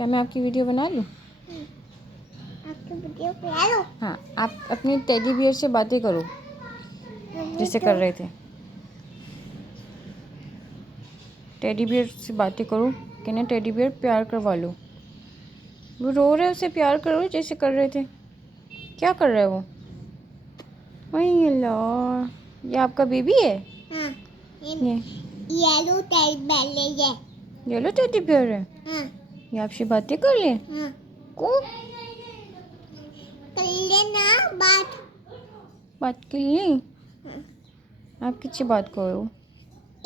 क्या मैं आपकी वीडियो बना लूँ? आपकी वीडियो बना लो। हाँ, आप अपनी टेडी बियर से बातें करो जैसे कर रहे थे। टेडी बियर से बातें करो, कहना टेडी बियर प्यार करवा लो। वो रो रहे, उसे प्यार करो जैसे कर रहे थे। क्या कर रहा है वो? वही अल्लाह, ये आपका बेबी है? हाँ, ये येलो टेडी बियर है। येलो टेडी बियर है? हाँ, ये आपसे बातें कर ले? हाँ, कौन कर लेना बात। बात कर ले? हाँ, आप किससे बात करो?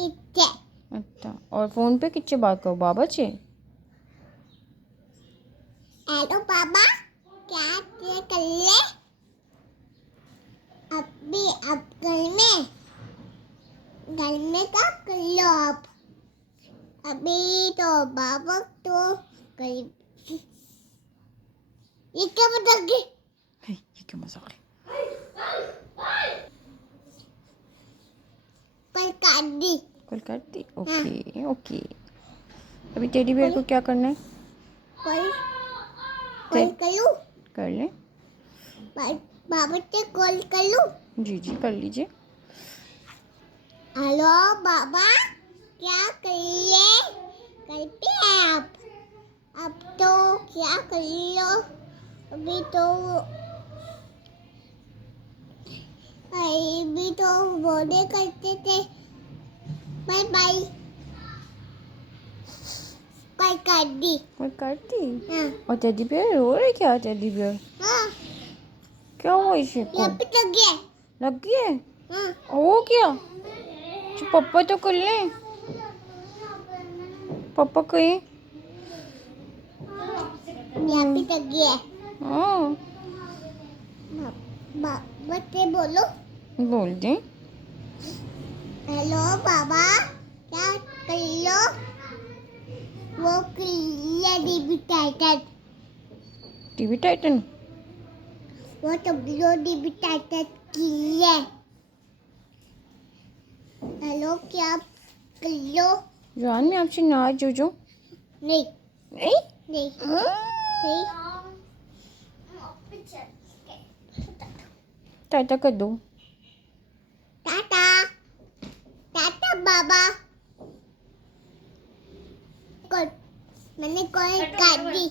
इतने अच्छा, और फ़ोन पे किससे बात करो? बाबा से? हेलो पापा, क्या कर ले? अभी अब घर में क्या कर लो आप? अभी तो बाबा तो करीब ये क्या मजाक है? ये क्या मजाक है? कल काट दी। कल कर दी? Okay okay. अभी टेडी बियर को क्या करना है? कल कॉल कर लूं? कर ले। बाबा से कॉल कर लूं? जी जी, कर लीजिए। हेलो बाबा, क्या करते हैं आप? अब तो क्या कर लो? अभी तो बोले करते थे बाय बाय। कल काट दी। और कर दी? हाँ, और टेडी बियर रो रहे क्या? टेडी बियर हाँ, क्या हुआ इसे को? यहाँ पे लग गया। लग गया है? हाँ, हो क्या? जो पापा तो कर ले। पापा कहीं? यहाँ पे लग गया। हाँ, बाबा से बोलो। बोल दे। हेलो बाबा, क्या कर लो? वो डीबी टाइटन। TV Titan? वो तो ब्लू डीबी टाइटन की है। हेलो, क्या कर लो? जान मैं आपसे नाराज जो जो नहीं, नहीं। नहीं, नहीं। टाटा कर दो। टाटा, टाटा बाबा। मैंने कॉल काट दी।